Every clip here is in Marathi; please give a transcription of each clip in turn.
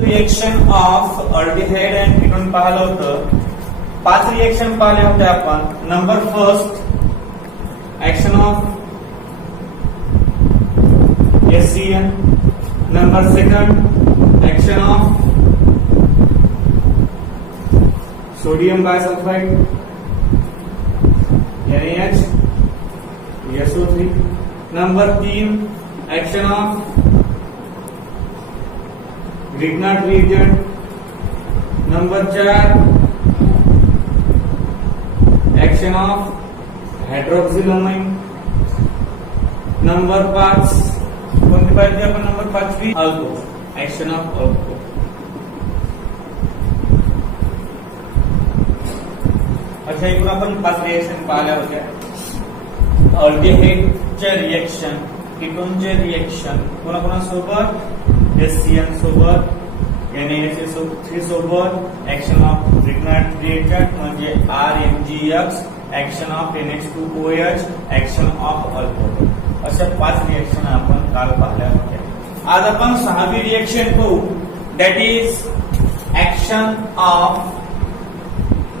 Reaction of aldehyde and ketone पाहिलं होतं. 5 रिएक्शन पाहिले होते आपण. Number first action of HCl. Number second action of sodium bisulphide NaH SO3. Number 3 action of Grignard reagent. Number 4 action of hydroxylamine. Number 5 कोणती पाहिजे आपण? नंबर 5 अल्को. ऍक्शन ऑफ अल्को. अशा एकूण आपण 5 रिएक्शन पाहिल्या होत्या. अल्डिहाइडच्या रिएक्शन, कीटोनचे रिएक्शन कोणाकोणासोबत? HCl सोबत, NaCO3 सोबत, ऍक्शन ऑफ Grignard reagent म्हणजे RMgX, action of NH2OH, action of alcohol. अशा 5 रिएक्शन आपण काल पाहिल्या होत्या. आज आपण 6वी रिएक्शन पाहू. दॅट इज ऍक्शन ऑफ,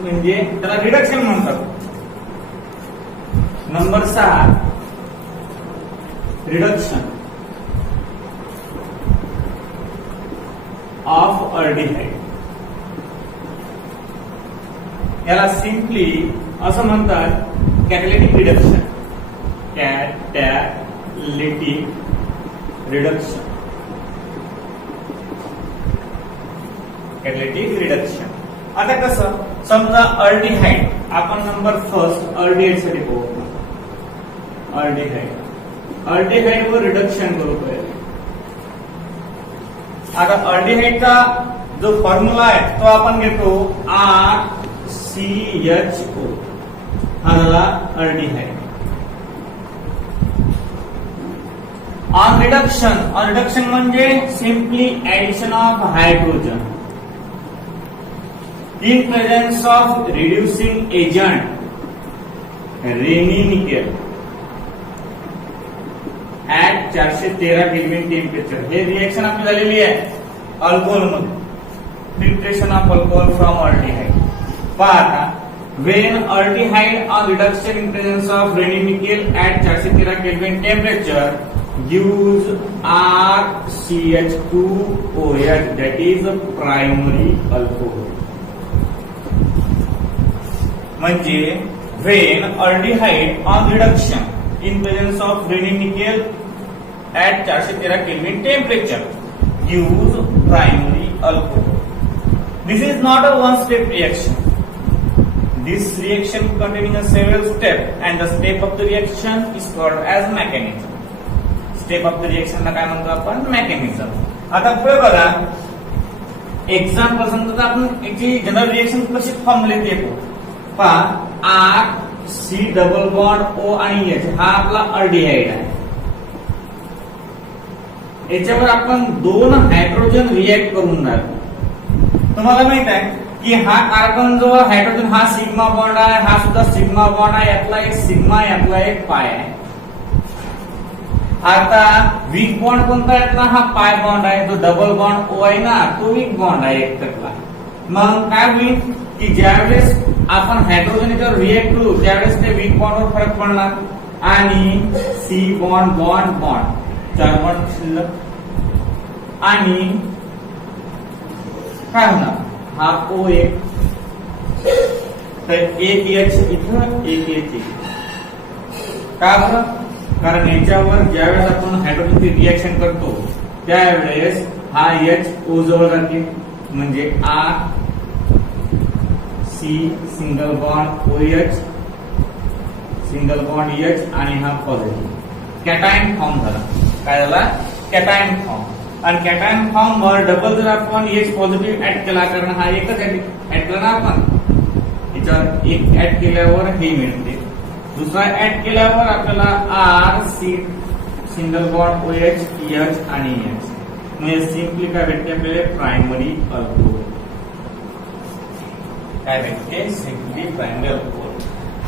म्हणजे त्याला रिडक्शन म्हणतात. Number 6 reduction of aldehyde. याला सिंपली असं म्हणतात कॅटॅलिटिक रिडक्शन. कॅटॅलिटिक रिडक्शन. कॅटॅलिटिक रिडक्शन. आता कसं, समजा अल्डिहाइड आपण नंबर फर्स्ट अल्डिहाइड साठी पाहू. अल्डिहाइड वर रिडक्शन करू पहिले. आता अल्डिहाइडचा जो फॉर्म्युला आहे तो आपण घेतो RCHO. हा झाला अल्डिहाइड. ऑन रिडक्शन म्हणजे simply addition of hydrogen in presence of reducing agent Raney nickel at 413 kelvin temperature. हे रिएक्शन आपली झालेली आहे अल्कोहोल मध्ये. Filtration of alcohol from aldehyde. पहा, when aldehyde on reduction in presence of Raney nickel at 413 Kelvin temperature gives RCH2OH, that is primary alcohol. म्हणजे when aldehyde on reduction in presence of Raney nickel at 413 Kelvin temperature gives primary alcohol. This is not a one-step reaction. This reaction containing a several steps, and the step of the reaction is called as mechanism. Step of the reaction ला काय म्हणतो आपण? mechanism. आता पुढे बघा, एक्झाम्पल समजा आपण याची जनरल रिएक्शन कशी फॉर्म्युलेट येतो. पहा, R C double bond O आणि H हा आपला अल्डिहाइड आहे. याच्यावर आपण 2 हायड्रोजन रिएक्ट करून जातो. तुम्हाला माहित आहे की हा कार्बन जो हायड्रोजन हा सिग्मा बॉन्ड आहे, हा सुद्धा सिग्मा बॉन्ड आहे. यातला एक सिग्मा, यातला एक पाय आहे. आता वीक बॉन्ड कोणता यातला? हा पाय बॉन्ड आहे. जो डबल बॉन्ड O आहे ना, तो वीक बॉन्ड आहे एकतला. मग काय होईल की ज्यावेळेस आपण हायड्रोजन याच्यावर रिएक्ट करू त्यावेळेस ते वीक बॉन्डवर फरक पडणार आणि C bond bond bond 4 bond शिल्लक. आणि काय होणार? हा O1 तर एक H इथं, एक H इथं. का बरं? कारण याच्यावर ज्यावेळेस आपण हायड्रोजनची रिएक्शन करतो त्यावेळेस हा H O जवळ जाते. म्हणजे R C single bond OH single bond H आणि हा पॉझिटिव्ह कॅटायन फॉर्म झाला. काय झाला? Cation form. आणि कॅटायन फॉर्म वर डबल जर आपण H पॉझिटिव्ह ऍड केला, कारण हा एकच ऍड केला ना आपण, याच्यावर एक ऍड केल्यावर हे मिळते. दुसरा ऍड केल्यावर आपल्याला R C single bond OH H आणि H म्हणजे सिंपली काय भेटते आपल्याला? Primary alcohol. काय भेटते? Simply primary alcohol.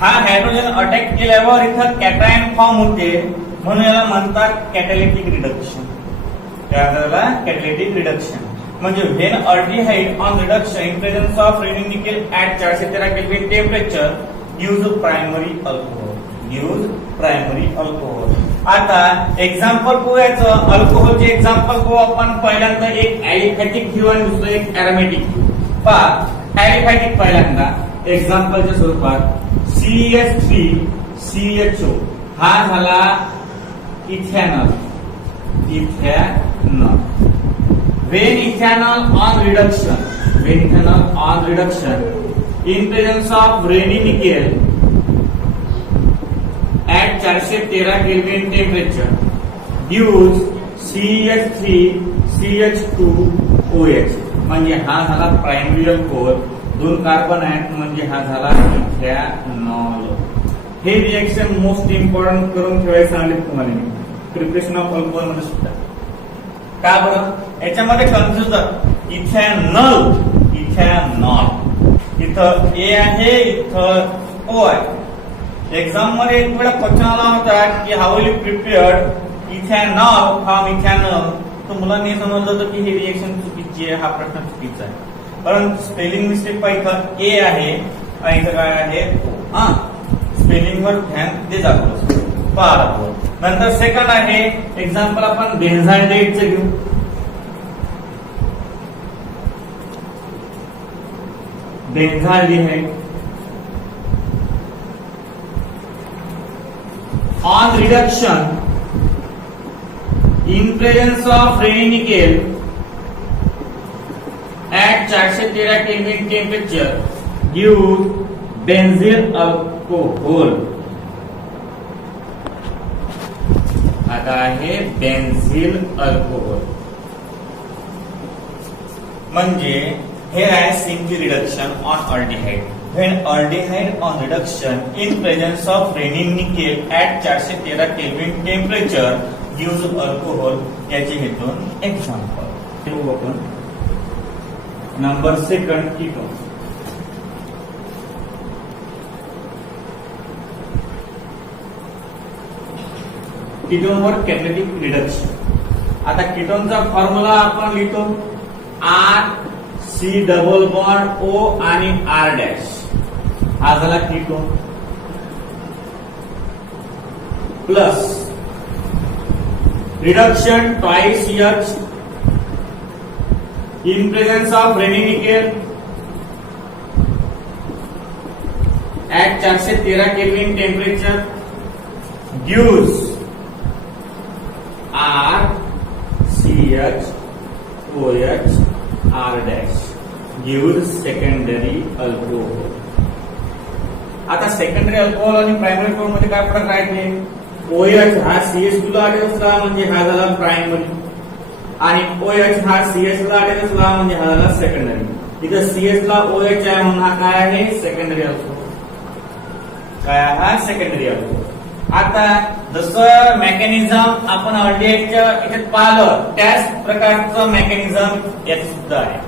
हा हायड्रोजन अटॅक केल्यावर इथं कॅटायन फॉर्म होते, म्हणून याला म्हणतात कॅटॅलिटिक रिडक्शन. त्याला कॅटॅलिटिक रिडक्शन. म्हणजे when aldehyde on reduction in presence of raining nickel at 413 kelvin temperature gives primary alcohol. आता एक्झाम्पल पाहूयाचं अल्कोहोलचे एक्झाम्पल पाहू आपण. पहिल्यांदा एक ऍलिफॅटिक घेऊ आणि दुसरं एक ऍरोमॅटिक घेऊ. पहा ऍलिफॅटिक पहिल्यांदा एक्झाम्पलच्या स्वरूपात CH3CHO हा झाला ethanol. When ethanol on reduction in presence of Raney nickel at 413 Kelvin temperature gives CH3CH2OH. म्हणजे हा झाला प्रायमरी अल्कोहोल, 2 कार्बन आहेत म्हणजे हा झाला इथेनॉल. हे रिएक्शन मोस्ट इम्पॉर्टंट करून ठेवायचं सांगितलं तुम्हाला मी प्रिपरेशन ऑफ अल्कोहोल मध्ये सुद्धा. का बरं याच्यामध्ये कन्फ्युज इथेनॉल इथं ए आहे इथं ओ आहे. एक्झाम मध्ये एक वेळा क्वेश्चन आला होता की how will you prepared ethanol from ethanol. तर मुलांनी समजलं होतं की ही रिएक्शन चुकीची आहे, हा प्रश्न चुकीचा आहे. परंतु स्पेलिंग मिस्टेक पाहिजे इथं ए आहे आणि इथं काय आहे ओ. स्पेलिंग वर ध्यान दे जातो. नंतर सेकंड आहे एक्झाम्पल आपण बेन्झाल्डेटचं घेऊ. Benzaldehyde on reduction in presence of Raney nickel at 413 kelvin temperature gives benzyl alcohol. आता आहे बेन्झिल अल्कोहोल. म्हणजे here I am seeing the reduction on aldehyde. When aldehyde on reduction in presence of Raney nickel at 413 Kelvin temperature gives alcohol. याचे घेतून एक्झाम्पल घेऊ आपण. Number second ketone. कीटोनवर कॅटॅलिटिक रिडक्शन. आता कीटोनचा फॉर्म्युला आपण लिहितो C डबल बॉन्ड O आणि R डॅश. हा झाला ketone plus reduction twice H in presence of Raney nickel at 413 kelvin temperature gives RCHOH R dash gives secondary alcohol. आता सेकंडरी अल्कोहोल आणि प्रायमरी अल्कोहोल मध्ये काय फरक राहते? OH हा CH2 ला अटॅच असला म्हणजे हा झाला प्रायमरी आणि OH हा CS ला अटॅच असला म्हणजे हा झाला सेकंडरी. इथं CS ला OH आहे म्हणून हा काय आहे सेकंडरी अल्कोहोल. काय हा सेकंडरी अल्कोहोल. आता जसं मेकॅनिझम आपण अल्डिहाइडच्या याच्यात पाहिलं त्याच प्रकारचं मेकॅनिझम यात सुद्धा आहे.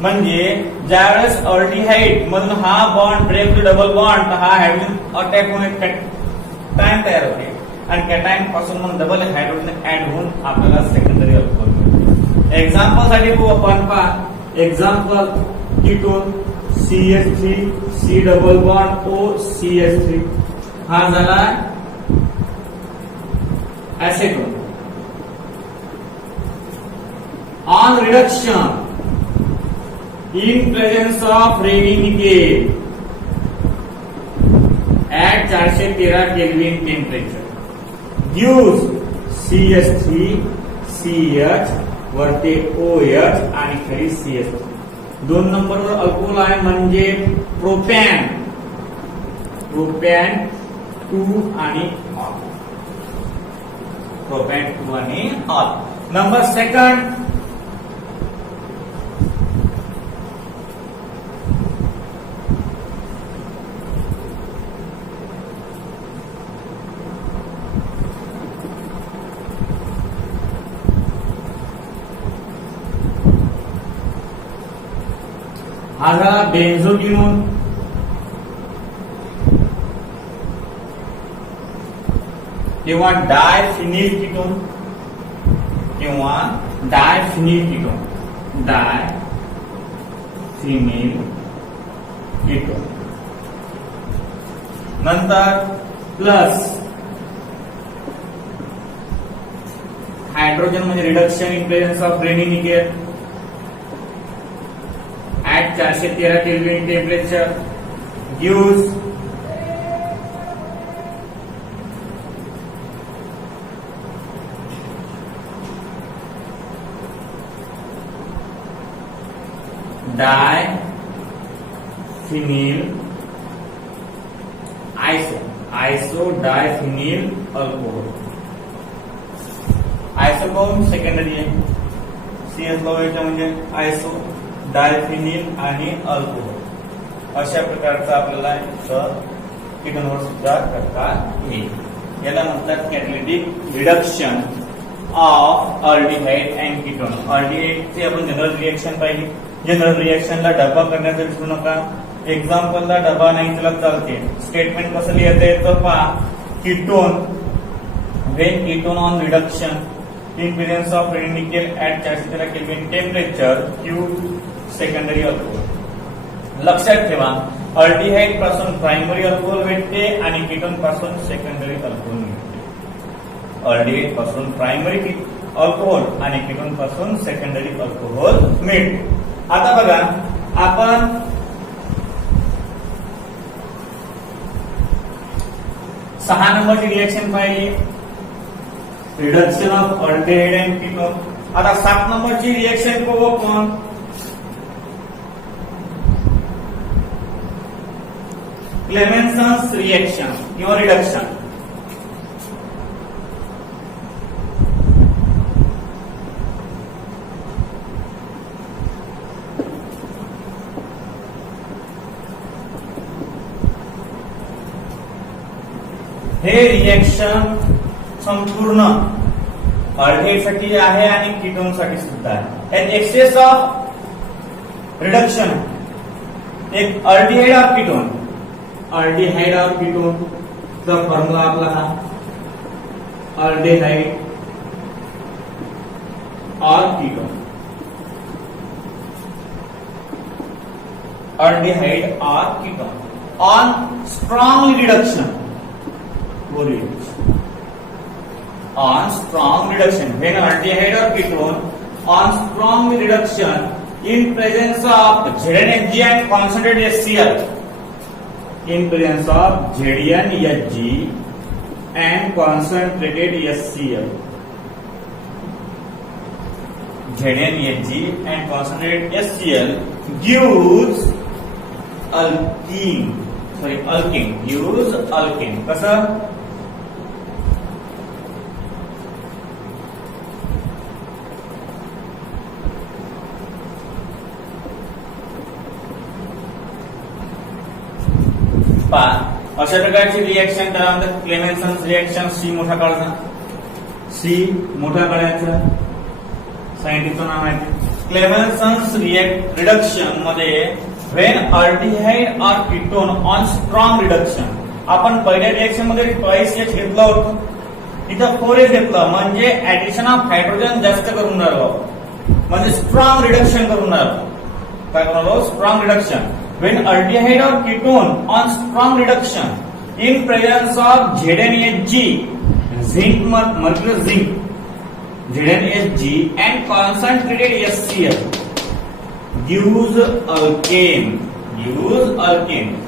म्हणजे ज्यावेळेस अल्डिहाइड मधून हा bond break to double bond हा हायड्रोजन अटॅक होऊन कॅटायन तयार होते आणि कॅटायन पासून मग डबल हायड्रोजन ऍड होऊन आपल्याला सेकंडरी अल्कोहोल मिळते. एक्झाम्पल साठी आपण पहा. Example ketone CH3 C double bond O CH3 हा झाला acetone. On reduction in presence of Raney nickel at 413 kelvin temperature gives CH3CH वरती OH आणि खाली CH. 2 नंबरवर अल्कोहोल आहे म्हणजे प्रोपॅन 2 आणि ऑल. प्रोपॅन 2 आणि ऑल. नंबर सेकंड हा झाला बेन्झोक्विनोन. किंवा डायफिनिल कीटोन डायफिनिल कीटोन. नंतर प्लस हायड्रोजन म्हणजे reduction in presence of Raney nickel at 413 kelvin temperature gives diphenyl isodiphenyl alcohol. Iso कौन सेकंडरी आहे, CS लावायचं म्हणजे आयसो डायफिनिल आणि अल्कोहोल. अशा प्रकारचा आपल्याला कीटोनवर सुद्धा करता येईल. याला म्हणतात catalytic reduction of aldehyde and ketone. अल्डिहाइडची आपण जनरल रिएक्शन पाहिली. जनरल रिएक्शनला डबा करण्याचा विसरू नका. एक्झाम्पलला डबा नाही त्याला चालते. स्टेटमेंट कसं लिहिता येतं पहा. Ketone when ketone on reduction in presence of ready nickel at 413 Kelvin temperature give secondary alcohol. लक्षात ठेवा अल्डिहाइड पासून प्रायमरी अल्कोहोल भेटते आणि कीटोन पासून सेकंडरी अल्कोहोल मिळते. अल्डिहाइड पासून प्रायमरी अल्कोहोल आणि कीटोन पासून सेकंडरी अल्कोहोल मिळते. आता बघा आपण 6 नंबरची रिएक्शन पाहिली, reduction of aldehyde and ketone. आता 7 नंबरची रिएक्शन बघू कोण, क्लेमेन्सन्स रिएक्शन किंवा रिडक्शन. हे रिएक्शन संपूर्ण अल्डिहाइड साठी आहे आणि कीटोन साठी सुद्धा आहे. एक्सेस ऑफ रिडक्शन एक aldehyde of ketone. Aldehyde of ketone चा फॉर्म्युला आपला हा अल्डिहाइड और कीटोन. अल्डिहाइड और ketone on strong reduction. On strong reduction, when aldehyde or ketone on strong reduction in presence of ZnHg and concentrated HCl, in presence of ZnHg and concentrated HCl, ZnHg and concentrated HCl gives alkene. Gives alkene. कसं अशा प्रकारची रिएक्शन त्याला म्हणतात क्लेमेन्सन्स रिएक्शन. सी मोठा काढायचा, सी मोठा काढायचा, सायंटिस्टचं नाव आहे. क्लेमेन्सन्स रिडक्शन मध्ये व्हेन अल्डिहाइड और कीटोन ऑन स्ट्रॉंग रिडक्शन. आपण पहिल्या रिएक्शन मध्ये 2H घेतलं होतं, इथं 4H घेतलं म्हणजे ऍडिशन ऑफ हायड्रोजन जास्त करून राहिलो, म्हणजे स्ट्रॉंग रिडक्शन करून राहिलो. काय करून strong reduction. When aldehyde or ketone on strong reduction in presence of ZnHg, zinc, mercury zinc, ZnHg and concentrated HCl gives alkane.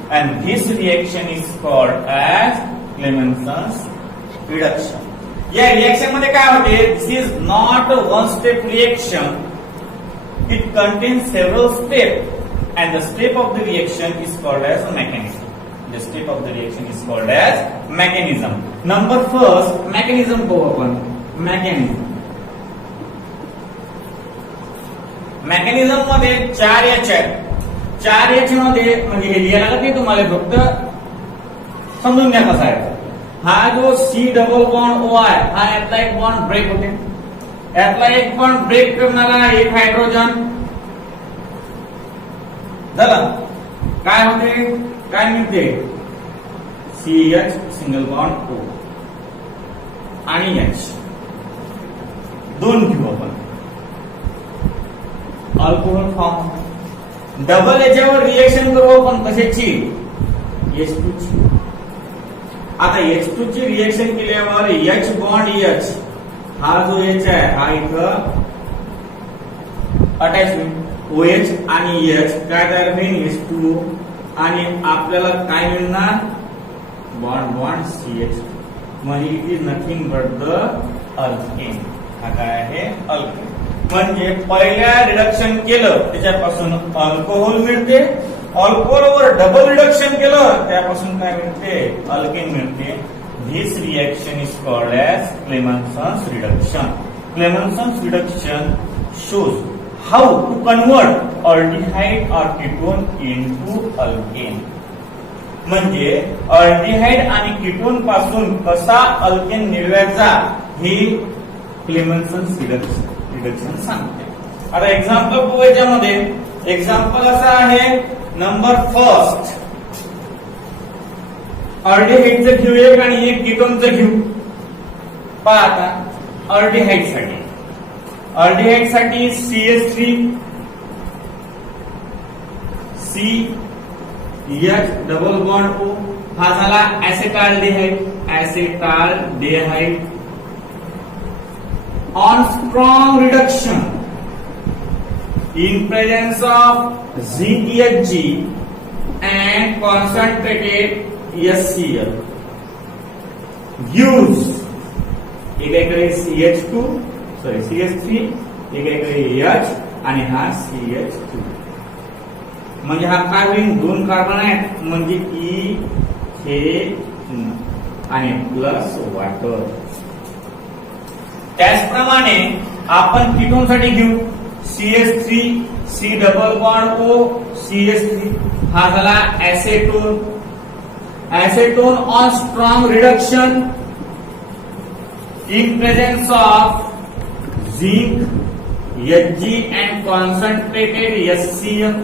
And this reaction is called as Clemenson's reduction. या रिएक्शन मध्ये काय होते? This is not a one-step reaction. It contains several steps. And the step of the reaction is called as a mechanism. The step of the reaction is called as mechanism. Number first, mechanism को अपन mechanism. Mechanism मध्ये 4H आहेत. 4H मध्ये म्हणजे हे लिहायला लागत नाही तुम्हाला, फक्त समजून घ्या कसा आहे. हा जो C डबल बॉन्ड O आहे, हा यातला एक बॉन्ड ब्रेक होते. यातला एक बॉन्ड ब्रेक करणारा एक हायड्रोजन झाला. काय होते, काय मिळते? CH सिंगल बॉन्ड O आणि H दोन घेऊ आपण. Alcohol form. डबल याच्यावर रिएक्शन करू आपण कशाची? H2 ची. आता H2 ची रिएक्शन केल्यावर H बॉन्ड H हा जो H आहे हा इथं अटॅचमेंट OH आणि H काय तयार होईल? H2 आणि आपल्याला काय मिळणार? Bond bond CH. म्हणजे it is nothing but the alkane. हा काय आहे? अल्केन. म्हणजे पहिल्या रिडक्शन केलं त्याच्यापासून अल्कोहोल मिळते. अल्कोहोलवर डबल रिडक्शन केलं त्यापासून काय मिळते? अल्केन मिळते. This reaction is called as Clemmensen's reduction. Clemmensen's reduction shows how to convert aldehyde or ketone into alkane. म्हणजे अल्डिहाइड आणि कीटोन पासून कसा अल्केन मिळवायचा हे क्लेमेन्सन्स रिडक्शन सांगते. आता एक्झाम्पल बघू याच्यामध्ये. एक्झाम्पल असा आहे नंबर फर्स्ट. अल्डिहाइडचं घेऊ एक आणि एक कीटोनचं घेऊ. पहा आता अल्डिहाइड साठी CH3 CH double bond O हा झाला acetaldehyde. On strong reduction in presence of zinc Hg and concentrated HCl gives एकाकडे CH3 एकाकडे H आणि हा CH2. म्हणजे हा काय होईल? दोन कार्बन आहेत म्हणजे इथेन आणि प्लस वॉटर. त्याचप्रमाणे आपण कीटोन साठी घेऊ CH3 C double bond O CH3 हा झाला acetone on strong reduction in presence of zinc Hg and concentrated HCl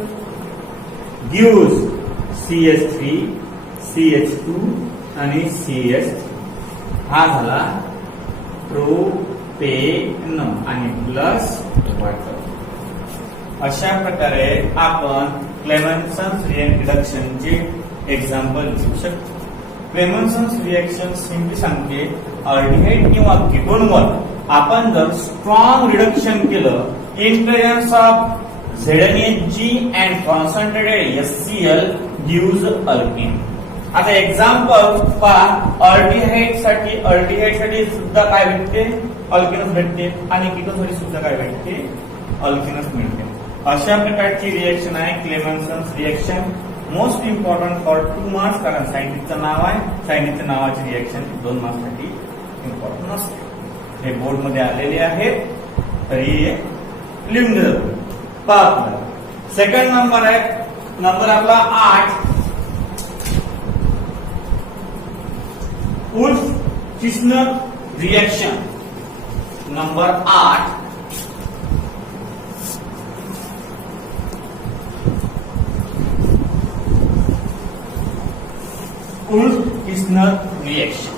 gives CH3 CH2 आणि CH3 हा झाला प्रोपेन आणि प्लस वॉटर. अशा प्रकारे आपण क्लेमेन्सन्स रिडक्शनचे एक्झाम्पल घेऊ शकतो. क्लेमेन्सन्स रिएक्शन सिम्पली सांगते अल्डिहाइड किंवा कीटोनवर आपण जर स्ट्रॉंग रिडक्शन केलं in presence of ZnHg and concentrated HCl gives alkane. आता एक्झाम्पल पहा. अल्डिहाइड साठी सुद्धा काय भेटते? अल्केनच भेटते आणि कीटोन साठी सुद्धा काय भेटते? अल्केनच मिळते. अशा प्रकारची रिएक्शन आहे Clemmensen's reaction. Most important for 2 marks कारण सायंटिस्टचं नाव आहे. सायंटिस्टच्या नावाची रिएक्शन 2 मार्क्स साठी इम्पॉर्टंट नसते. हे बोर्ड मध्ये आलेले आहेत तरी लिहून देतो. पहा सेकंड नंबर आहे नंबर आपला 8. Wolf-Kirchner reaction number 8. Ullf-Kirchner reaction.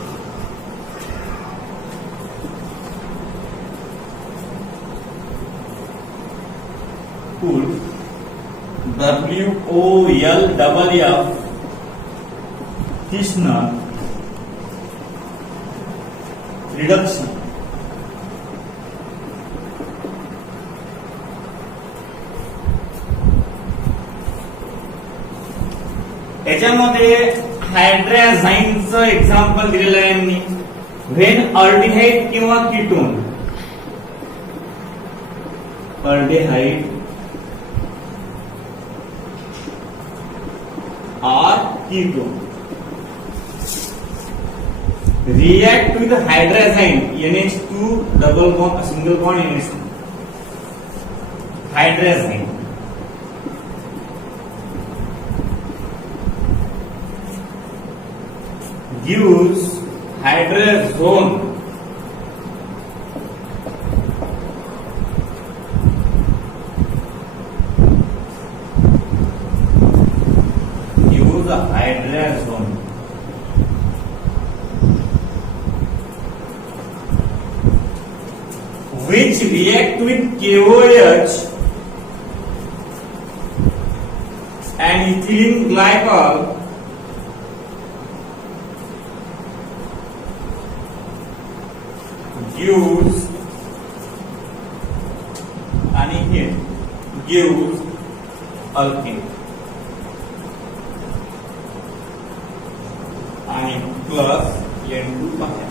Ullf WOLFF Kirchner reduction याच्यामध्ये हायड्राझाईनचं एक्झाम्पल दिलेलं आहे यांनी. व्हेन अल्डिहाइड किंवा ketone aldehyde or ketone react with hydrazine NH2 double bond single bond NH2 hydrazine gives hydrazone hydrazone which react with KOH and ethylene glycol gives आणि हे gives alkane आणि प्लस N2 बाहेर.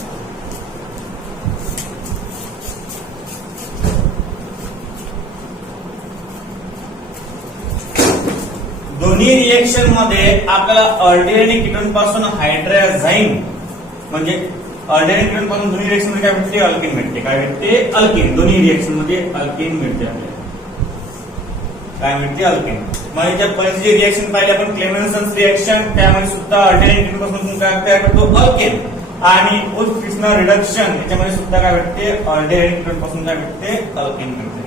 दोन्ही रिएक्शन मध्ये आपल्याला ऑर्डिनरी कीटोन पासून हायड्रोजाईन म्हणजे ऑर्डिनरी कीटोन पासून दोन्ही रिएक्शन मध्ये काय भेटते? अल्केन भेटते. काय भेटते? अल्केन. दोन्ही रिएक्शन मध्ये अल्केन मिळते आपल्याला. काय मिळते? अल्केन. म्हणजे ज्या पहिली जी रिएक्शन पाहिली आपण क्लेमेन्सन्स रिएक्शन त्यामध्ये सुद्धा ऑर्डिनरी कीटोन पासून काय तयार करतो? अल्केन. आणि उत्कृष्ण रिडक्शन याच्यामध्ये सुद्धा काय भेटते? ऑर्डिनरी कीटोन पासून काय भेटते? अल्केन मिळते.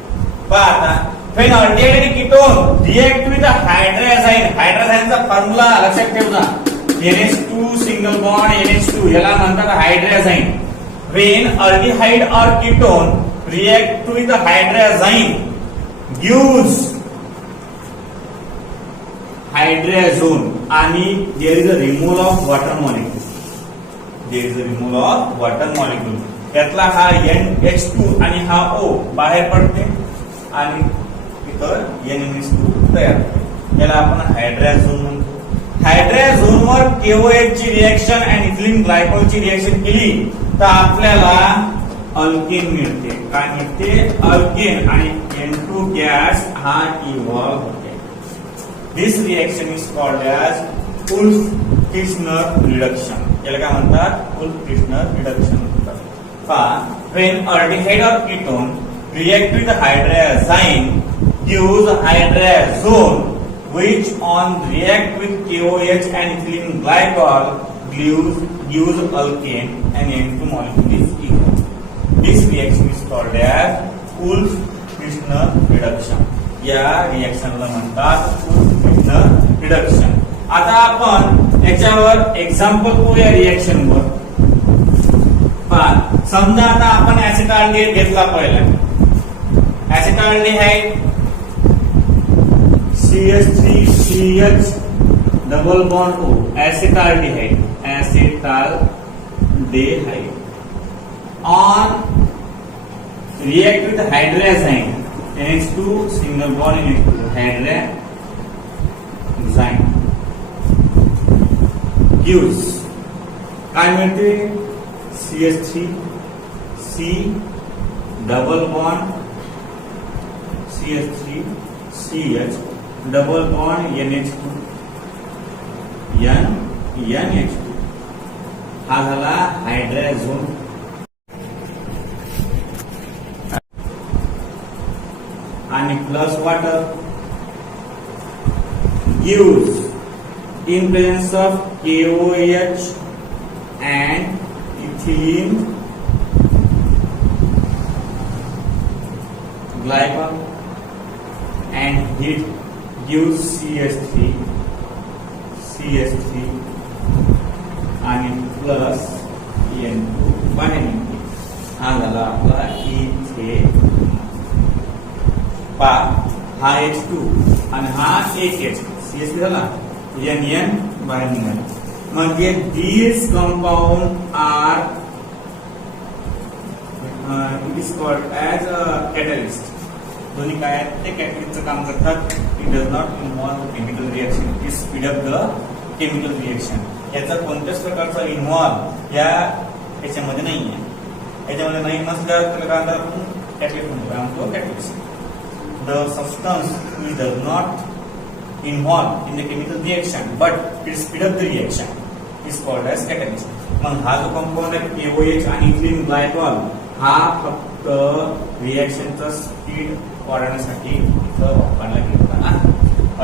पहा आता when ordinary ketone react with a hydrazine, हायड्रोजाईनचा फॉर्म्युला लक्षात ठेवा. NH2 सिंगल बॉन्ड NH2 याला म्हणतात हायड्रोजाईन. when aldehyde or ketone react with a hydrazine gives hydrazone आणि there is a removal of water molecule. There is a removal of water molecule. यातला हा NH2 आणि हा O बाहेर पडते आणि NH2 तयार होते. याला आपण हायड्रोजन म्हणतो. हायड्रोजन वर KOH ची रिएक्शन आणि इथिलीन ग्लायकॉल ची रिएक्शन केली तर आपल्याला अल्केन मिळते. काय मिळते? अल्केन. आणि N2 गॅस हा इव्हॉल्व होते. This reaction is called as Wolff Kishner reduction. याला काय म्हणतात? उल्फ-किर्चनर रिडक्शन म्हणतात. पहा when aldehyde or ketone react with hydrazine gives hydrazone which on react with KOH and ethylene glycol gives alkane and N2 molecule is equal. This reaction is called as Wolff-Kishner reduction. या रिएक्शनला म्हणतात Wolff-Kishner reduction. आता आपण याच्यावर एक्झाम्पल पाहूया रिएक्शन वर. पहा समजा आता आपण ऍसिटाल्डिहाइड घेतला पहिला. ऍसिटाल्डिहाइड CH3CH double bond O acetaldehyde on react with hydrazine NH2 single bond NH2 hydrazine gives काय मिळते? CH3 C double bond CH3 CH double bond NH2 NH2 हा झाला हायड्रोजन. आणि plus water gives in presence of KOH and ethylene glycol and heat gives CH3 आणि प्लस N2 बाहेर निघते. हा झाला आपला इथेन. पा हा H2 आणि हा एक H CH3 झाला NN बाहेर निघाला. म्हणजे these compound are it is called as a catalyst. दोन्ही काय आहेत? ते कॅटलिस्टचं काम करतात. It does not involve chemical reaction. It speed up the chemical reaction. याचा कोणत्याच प्रकारचा इन्व्हॉल्व याच्यामध्ये नाही आहे. याच्यामध्ये नाही नसल्यावर त्याला काय म्हणतात? कॅटलिस्ट म्हणतो. Catalyst the substance which does not involve in the chemical reaction but it speed up the reaction is called as catalyst. मग हा जो कंपाऊंड आहे KOH आणि इथिलीन ग्लायकॉल हा फक्त रिएक्शनचा स्पीड वाढवण्यासाठी इथं वापरला गेला ना.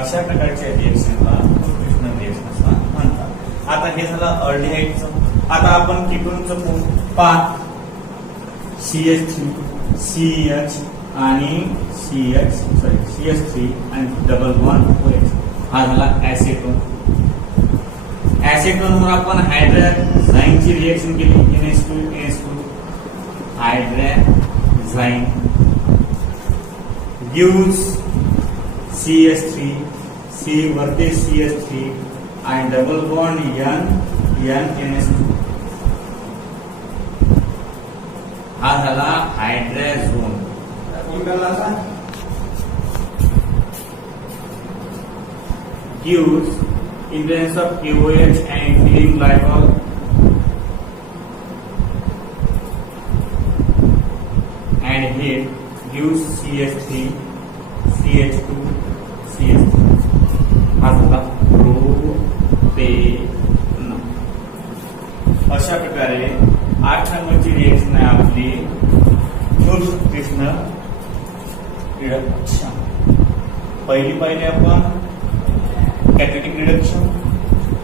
अशा प्रकारच्या रिएक्शनला उत्कृष्ण रिएक्शन असं म्हणतात. आता हे झालं अल्डिहाइडचं. आता आपण कीटोनचं पहा CH3 CH आणि CH3 आणि डबल बॉन्ड OH हा झाला ऍसेटोन. ऍसेटोनवर आपण हायड्रोजाईनची रिएक्शन केली. NH2 हायड्रोजाईन gives CH3 सी वरती CH3 आणि डबल बॉन्ड NNS2. हा झाला hydrogen. gives in presence of KOH and ethylene glycol and heat gives CH3 CH2 CH3. हा झाला प्रोपेन. अशा प्रकारे 8 नंबरची रिएक्शन आहे आपली कृष्ण रिडक्शन. पहिली आपण कॅटॅलिटिक रिडक्शन,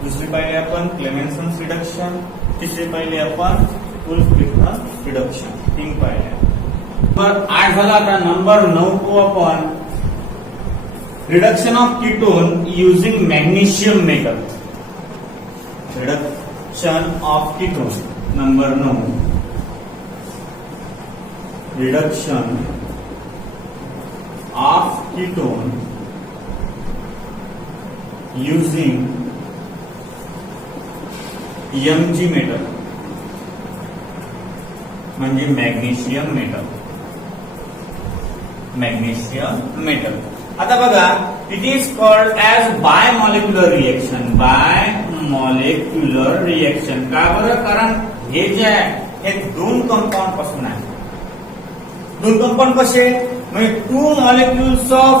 दुसरी पाहिली आपण क्लेमेन्सन्स रिडक्शन, तिसरी पाहिली आपण कृष्ण रिडक्शन. 3 पाहिल्या. नंबर 8 झाला. आता नंबर 9 को आपण reduction of ketone using magnesium metal. Reduction of ketone number 9. Reduction of ketone using Mg metal म्हणजे मॅग्नेशियम मेटल. Magnesium metal. आता बघा, it is called as bimolecular reaction. Bimolecular reaction का बरं? कारण हे जे आहे हे 2 कंपाऊंड पासून आहे. 2 कंपाऊंड कसे? म्हणजे 2 molecules of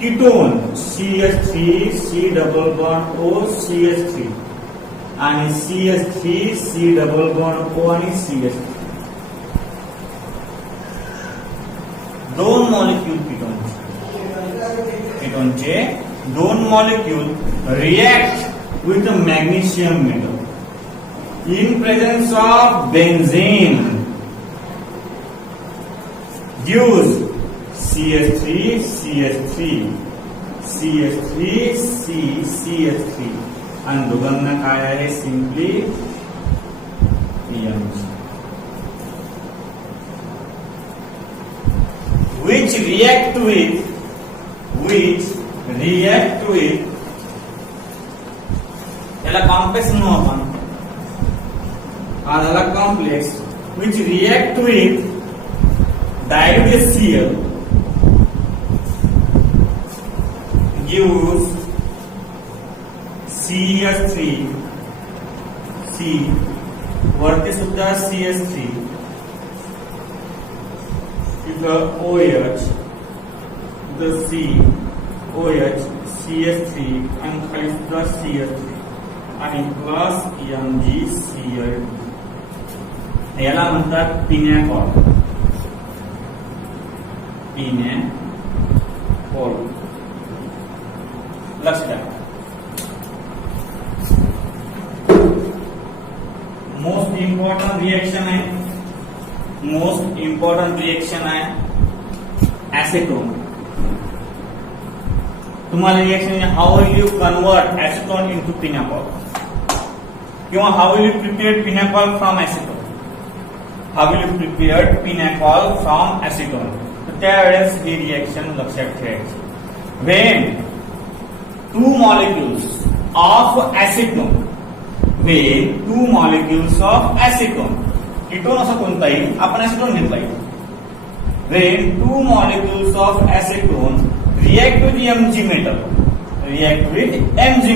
ketone CH3 C double bond O CH3 आणि CH3 C double bond O आणि CH3. 2 मॉलिक्यूल कीटोनचे 2 molecule react with magnesium metal in presence of benzene gives CH3 CH3 CH3 C CH3 आणि दोघांना काय आहे? Simply Mg. which react with याला कॉम्प्लेक्स म्हणू आपण. हा झाला complex. which react with dilute Cl gives CH3 C वरती सुद्धा CH3 इथं OH इथं C OH CH3 आणि खाली सुद्धा CH3 आणि प्लस MgCl. याला म्हणतात पिनॅकॉल. लक्ष द्या. मोस्ट इम्पॉर्टंट रिएक्शन आहे ऍसिटोन. तुम्हाला reaction how will you convert acetone into pinacol किंवा how will you prepare pinacol from acetone. How will you prepare pinacol from acetone. तर त्यावेळेस ही रिएक्शन लक्षात ठेवायची. When 2 molecules of acetone. When 2 molecules of acetone. Ketone असा कोणताही आपण ऍसिटोन घेतला. When 2 molecules of acetone react with Mg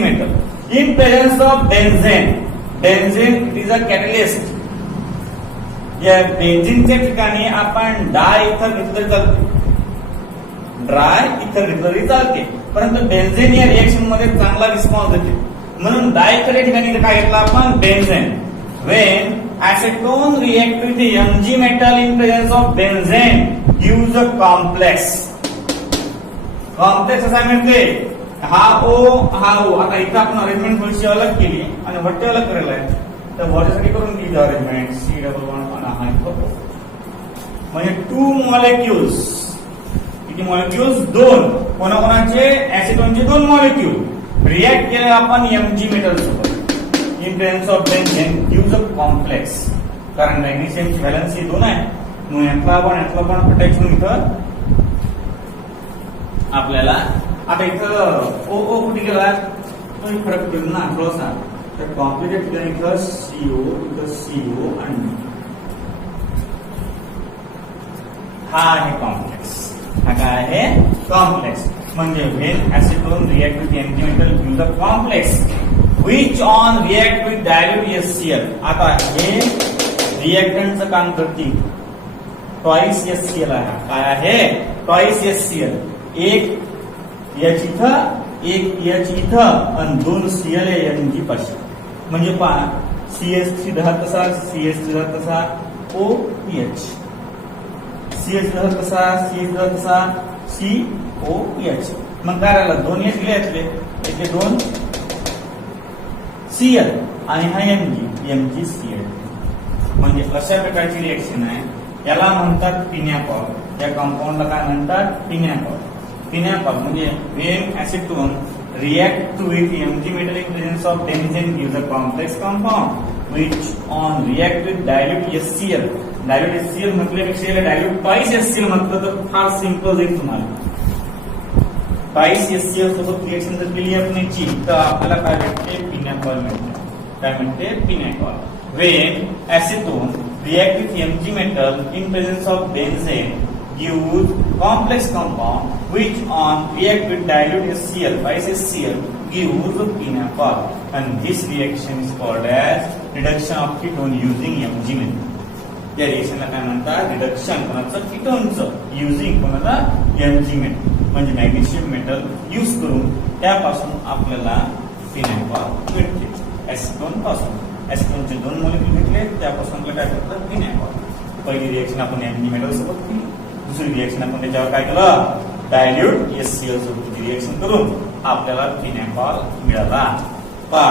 metal. In presence of benzene. Benzene it is a catalyst. या बेन्झीनच्या ठिकाणी आपण डाय इथर घेतलं चालते. ड्राय इथर घेतलं तरी चालते. परंतु बेन्झेन या रिएक्शन मध्ये चांगला रिस्पॉन्स देते म्हणून डायच्या ठिकाणी काय घेतला आपण? Benzene. When acetone react with Mg metal in presence of benzene gives a complex. Complex असा मिळते हा O हा O. आता इथं आपण अरेंजमेंट थोडीशी अलग केली आणि वरती अलग करायला आहे. तर वरच्यासाठी करून दिली अरेंजमेंट C डबल बॉन्ड आणि हा म्हणजे 2 मॉलिक्युल्स. किती मॉलिक्युल्स? 2. कोणाकोणाचे? ऍसिटोनचे 2 मॉलिक्यूल रिएक्ट केले आपण Mg मेटल सोबत in presence of benzene gives a complex. कारण मॅग्नेशियमची व्हॅलन्सी 2 आहे म्हणून यातला पण प्रोटेक्शन इथं आपल्याला आता इथं ओ ओ कुठे गेला तो फरक पडेल ना थोडासा. तर कॉम्प्लिकेट ठिकाणी इथं सीओ आणि हा आहे कॉम्प्लेक्स. हा काय आहे कॉम्प्लेक्स. म्हणजे when acetone react with empty metal gives a complex which on react with dilute HCl. आता हे रिएक्टंटचं काम करते ट्वाइस HCl आहे. काय आहे ट्वाइस HCl. एक H इथं एक H इथं आणि 2 Cl आहे Mg पाशी. म्हणजे पहा CH3 राहत तसा CH3 राहत तसा OH CH राहत तसा CH राहत तसा COH. मग काय राहिलं 2 H घ्यायचे इथे 2 Cl आणि हा MgCl. म्हणजे अशा प्रकारची रिएक्शन आहे. याला म्हणतात पिनॅकॉल. या कंपाऊंडला काय म्हणतात पिनॅकॉल. पिनॅकॉल म्हणजे when acetone react with empty metal in presence of benzene gives a complex compound which on react with dilute HCl. dilute HCl म्हटल्यापेक्षा याला dilute twice HCl म्हटलं तर फार सिंपल जाईल तुम्हाला. twice HCl सोबत रिएक्शन जर केली आपण ची तर आपल्याला काय भेटते पिनॅकॉल मिळते. काय म्हणते पिनॅकॉल. when acetone react with empty metal in presence of benzene gives complex compound which on react with dilute HCl twice HCl gives pinacol, and this reaction is called as reduction of ketone using Mg method. त्या रिएक्शनला काय म्हणतात रिडक्शन कोणाचं कीटोनचं युजिंग कोणाला Mg मेथड. म्हणजे मॅग्नेशियम मेटल यूज करून त्यापासून आपल्याला पिनॅकॉल मिळते. एसिटोन पासून एसिटोनचे 2 मॉलिक्यूल घेतले त्यापासून आपल्याला काय करतात पिनॅकॉल. पहिली रिएक्शन आपण Mg मेटल सोबत केली. दुसरी रिएक्शन आपण त्याच्यावर काय केलं डायल्यूट HCl सोबत रिएक्शन करून आपल्याला पिनॅकॉल मिळाला. पहा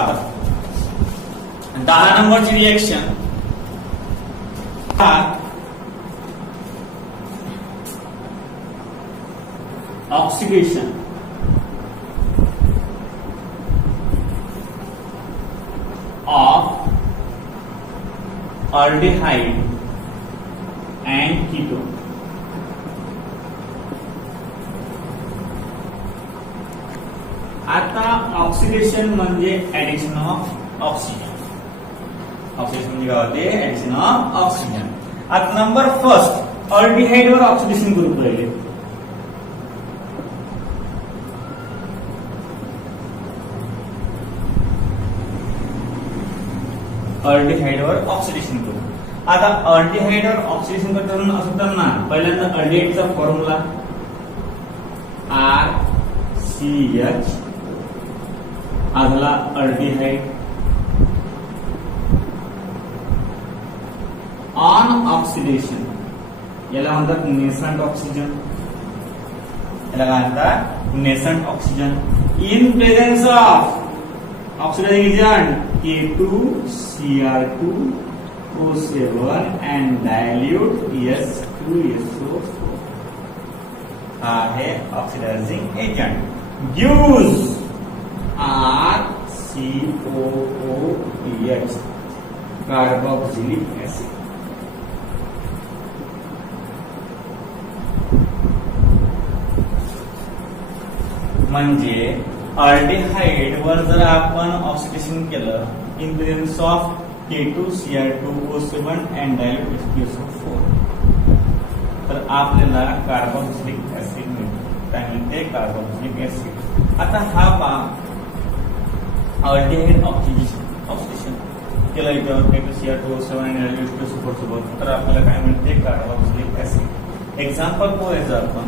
10 नंबरची reaction oxidation of aldehyde and ketone. आता ऑक्सिडेशन म्हणजे ऍडिशन ऑफ ऑक्सिजन. ऑक्सिडेशन म्हणजे काय होते ऍडिशन ऑफ ऑक्सिजन. आता नंबर फर्स्ट अल्डिहाइड वर ऑक्सिडेशन करू पहिले. अल्डिहाइड वर ऑक्सिडेशन करू. आता अल्डिहाइड वर ऑक्सिडेशन करताना असताना पहिल्यांदा अल्डिहाइडचा फॉर्म्युला RCH आधला अल्डिहाइड ऑन ऑक्सिडेशन याला म्हणतात नेसंट ऑक्सिजन. याला काय म्हणतात nascent oxygen. In presence of oxidizing agent K2Cr2O7 and dilute H2SO4 है oxidizing agent gives RCOOH carboxylic acid. म्हणजे अल्डिहाइड वर जर आपण ऑक्सिडेशन केलं in presence of K2Cr2O7 and dilute H2SO4 तर आपल्याला कार्बोक्सिलिक ऍसिड मिळते. काय मिळते कार्बोक्सिलिक ऍसिड. आता हा पहा अल्डिहाइड ऑक्सिडेशन केलं याच्यावर K2Cr2O7 and dilute H2SO4 सोबत तर आपल्याला काय मिळते कार्बोक्सिलिक ऍसिड. एक्झाम्पल बघायचं आपण.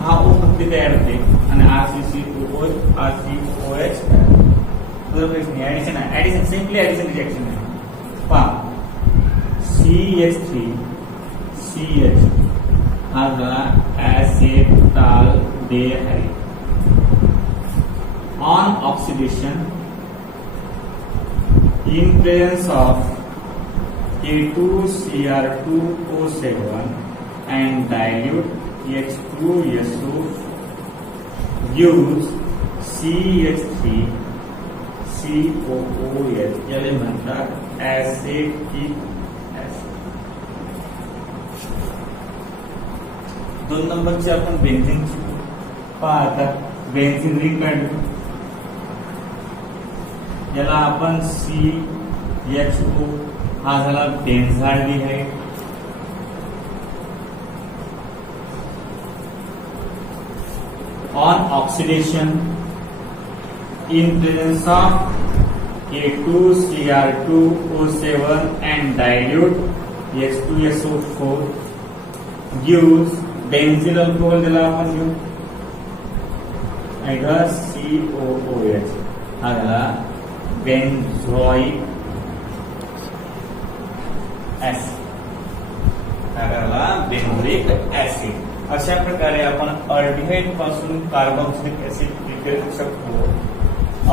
हा O फक्त तयार होते आणि RCOH ऍडिशन आहे. ऍडिशन सिम्पली ऍडिशन रिएक्शन आहे. पहा CH3CH हा झाला acetaldehyde on oxidation in presence of K2Cr2O7 and dilute H2SO4 gives CH3COOH याला म्हणतात ऍसेटिक ऍसिड. 2 नंबरची आपण बेन्झीनची पहा आता बेन्झीन रिंग काढली, याला आपण CHO हा झाला बेन्झाल्डिहाइड, on oxidation in presence of K2Cr2O7 and dilute H2SO4 gives benzene alcohol दिला आपण घेऊ COOH हा झाला बेन्झोइक ऍसिड, बेन्झोइक ऍसिड. अशा प्रकारे आपण अल्डिहाइड पासून कार्बोक्सिलिक ऍसिड प्रिपेअर करू शकतो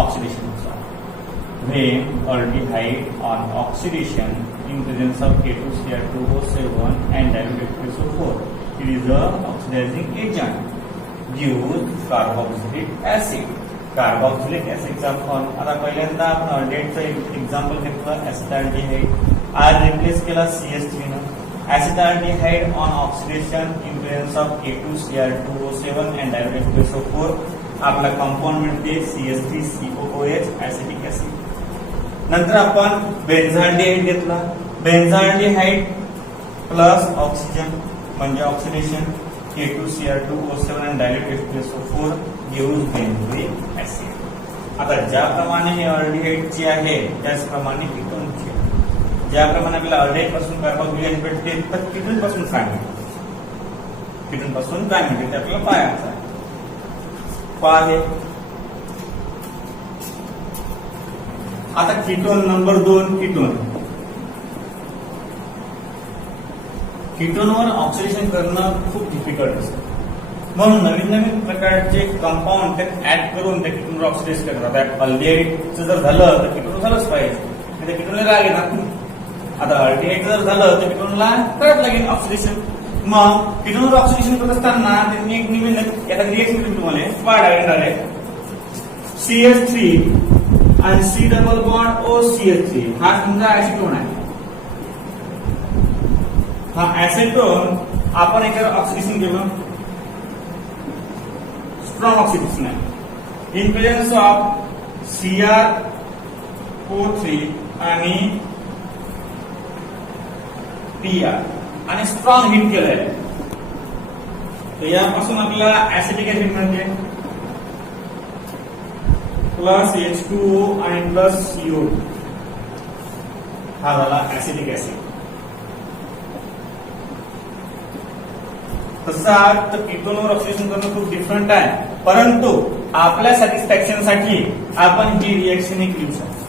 ऑक्सिडेशन नुसार. When aldehyde on oxidation in presence of K2Cr2O7 and dilute H2SO4, it is a oxidizing agent gives carboxylic acid. Carboxylic ऍसिडचा फॉर्म आता पहिल्यांदा आपण अल्डिहाइडचं एक्झाम्पल घेतलं ऍसिटाल्डिहाइड, आज रिप्लेस केला CH3 न. Acetaldehyde on oxidation in presence of K2Cr2O7 and dilute H2SO4 आपला कंपाऊंड मिळते CH3COOH ऍसिटिक ऍसिड. नंतर आपण बेन्झाल्डिहाइड घेतला, बेन्झाल्डिहाइड प्लस ऑक्सिजन म्हणजे oxidation K2Cr2O7 and dilute H2SO4 gives benzoic acid. आता ज्याप्रमाणे हे अल्डिहाइडची आहे त्याचप्रमाणे कीटोनची. ज्याप्रमाणे आपल्याला अल्डिहाइड पासून कार्बोक्सिलिक ऍसिड भेटते तर कीटोन पासून काय मिळते, कीटोन पासून काय मिळते ते आपल्याला पाहायचं आहे. पाहे आता कीटोन नंबर 2 कीटोनवर ऑक्सिडेशन करणं खूप डिफिकल्ट असतं, म्हणून नवीन नवीन प्रकारचे कंपाऊंड त्यात ऍड करून त्या कीटोनवर ऑक्सिडाइज करतात. अल्डिहाइडचं जर झालं तर कीटोन झालंच पाहिजे, त्या कीटोनला राग येणार. आता अल्डिहाइड जर झालं तर कीटोनला करावं लागेल ऑक्सिडेशन. मग कीटोनवर ऑक्सिडेशन करत असताना त्यांनी एक नवीन एखादी रिएक्शन दिली तुम्हाला वाढ आहे CH3 आणि C डबल बॉन्ड OCH3 हा समजा ऍसिटोन आहे. हा ऍसिटोन आपण याच्यावर ऑक्सिडेशन केलं, स्ट्रॉंग ऑक्सिडेशन आहे इन प्रेझेन्स ऑफ CrO3 आणि PR आणि स्ट्रॉंग हिट केलं आहे. तर यापासून आपल्याला ऍसिटिक ऍसिड मिळते प्लस H2O आणि प्लस CO हा झाला ऍसिटिक ऍसिड. तसा तर कीटोनवर ऑक्सिडेशन करणं खूप डिफरंट आहे, परंतु आपल्या सॅटिस्फॅक्शन साठी आपण ही रिएक्शन एक लिहू शकतो.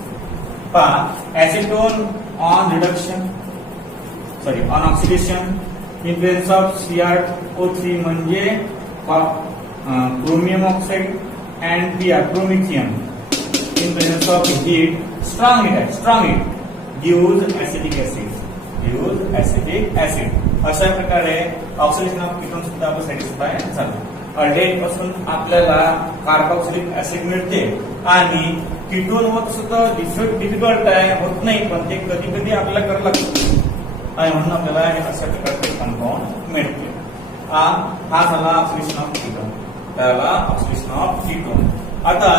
पहा acetone on reduction on oxidation in presence of CrO3 म्हणजे क्रोमियम ऑक्साइड अँड PR क्रोमिथियम in presence of heat strong heat gives acetic acid. अशा प्रकारे ऑक्सिडेशन ऑफ कीटोन सुद्धा आपण सॅटिस्फाय झालं. अल्डिहाइड पासून आपल्याला कार्बोक्सिलिक ऍसिड मिळते आणि कीटोनवर सुद्धा डिफिकल्ट आहे, होत नाही, पण ते कधी कधी आपल्याला करावं लागतं आणि म्हणून आपल्याला अशा प्रकारचे कंपाऊंड मिळते. हा झाला ऑक्सिडेशन ऑफ कीटोन, त्याला ऑक्सिडेशन ऑफ कीटोन. आता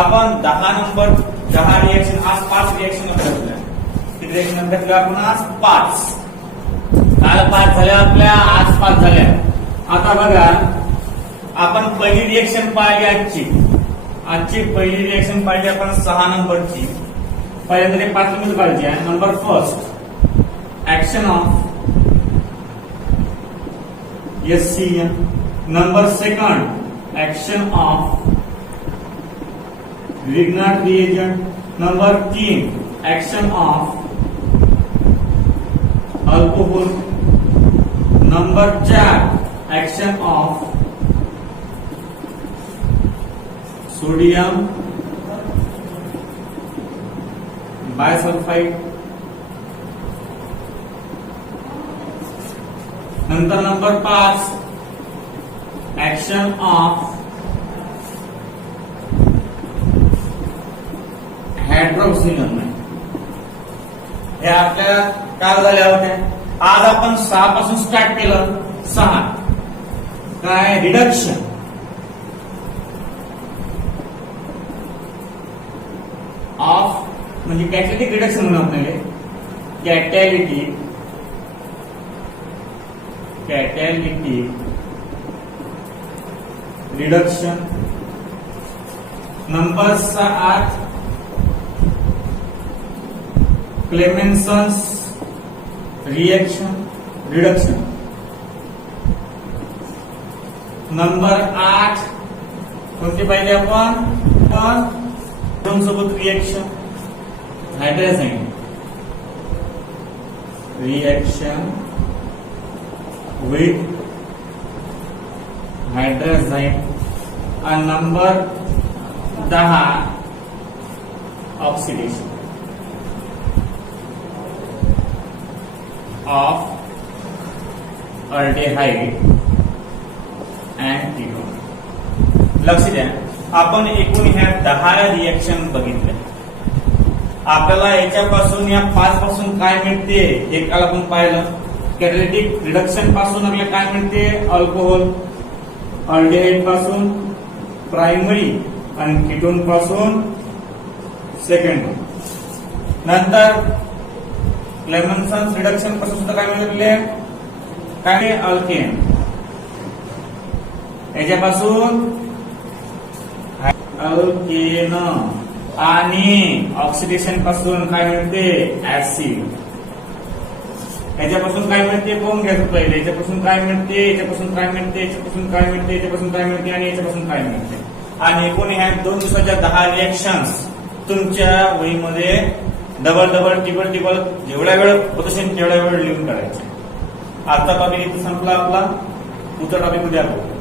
आपण 10 रिएक्शन आज 5 रिएक्शन घेतल्या. किती रिएक्शन घेतल्या आपण आज 5. काल 5 झाल्या आपल्या, आज 5 झाल्या. आता बघा आपण पहिली रिएक्शन पाहिली आजची पहिली रिएक्शन पाहिली आपण 6 नंबरची. पहिल्यांदा 5 मिनिट पाहिजे. Number first action of SCN. Number second action of Grignard reagent. Number 3 action of alcohol. Number 4 action of sodium bisulfite. नंतर नंबर 5 ऍक्शन ऑफ हायड्रोक्सिलन. हे आपल्या काय झाल्या होत्या. आज आपण 6 पासून स्टार्ट केलं. 6 काय रिडक्शन ऑफ म्हणजे कॅटॅलिटिक रिडक्शन म्हणून आपल्याला कॅटॅलिटिक रिडक्शन नंबर 7 क्लेमेन्सन्स रिडक्शन नंबर 8 कोणते पाहिजे आपण सोबत reaction hydrogen reaction with hydrazine and number 10 oxidation of aldehyde and ketone. लक्ष द्या आपण एकूण ह्या 10 रिएक्शन बघितल्या आपल्याला याच्यापासून या 5 पासून काय मिळते हे काल आपण पाहिलं कॅटॅलिटिक रिडक्शन पासून आपल्याला काय मिळते अल्कोहोल अल्डेहाइड पासून प्रायमरी आणि कीटोन पासून सेकंडरी नंतर क्लेमेन्सन्स रिडक्शन पासून सुद्धा काय मिळाले काय अल्केन याच्यापासून अल्केन आणि ऑक्सिडेशन पासून काय मिळते ऍसिड याच्यापासून काय मिळते कोण घ्यायचं पहिले याच्यापासून काय मिळते याच्यापासून काय मिळते याच्यापासून काय मिळते याच्यापासून काय मिळते आणि याच्यापासून काय मिळते आणि एकूण ह्या 2 दिवसाच्या 10 रिएक्शन्स तुमच्या वहीमध्ये डबल टिबल जेवढा वेळ होत असेल तेवढा वेळ लिहून काढायचे आजचा टॉपिक इथे संपला आपला पुढचा टॉपिक उद्या